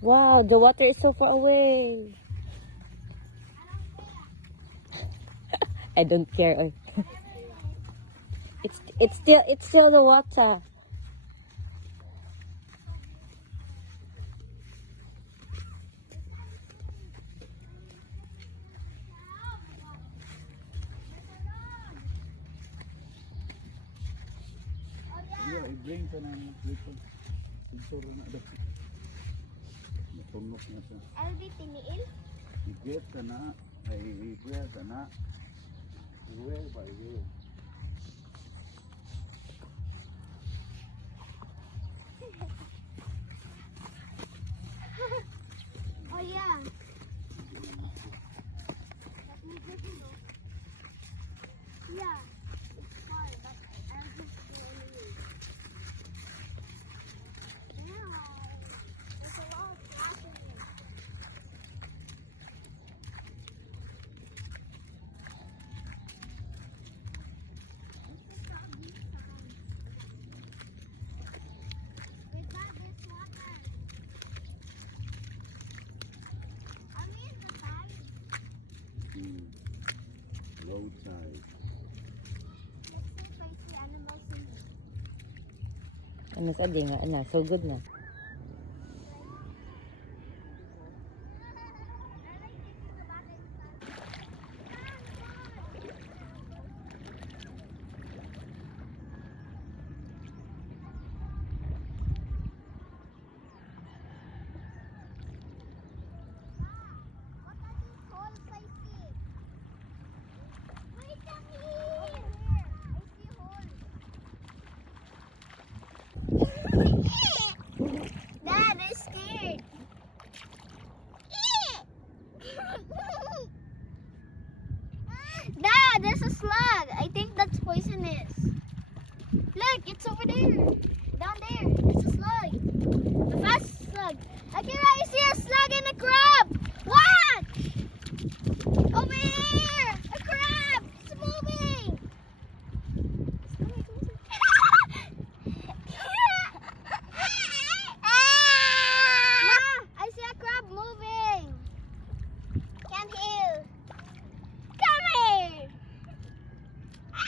Wow, the water is so far away. I don't care. Oy. It's still the water. Yeah, i-bring ka na dito. Picture na daw. Natunok na siya. LB tiniil? I-get ka na. Ay, i-get ka na. I-wear ba? I-wear. Oh yeah. Yeah. It's hard, but LB tiniil. Yeah. There's a lot of glass in here. We got this water. Are we in the bag? Low tide. Let's see if I see animals in here. Ano sa di nga, ana, so good na. What are these holes I see? Wait a minute! I see holes. Dad, I'm scared. Dad, there's a slug. I think that's poisonous. Look, it's over there. Down there. It's a slug. A fast slug. Akira, I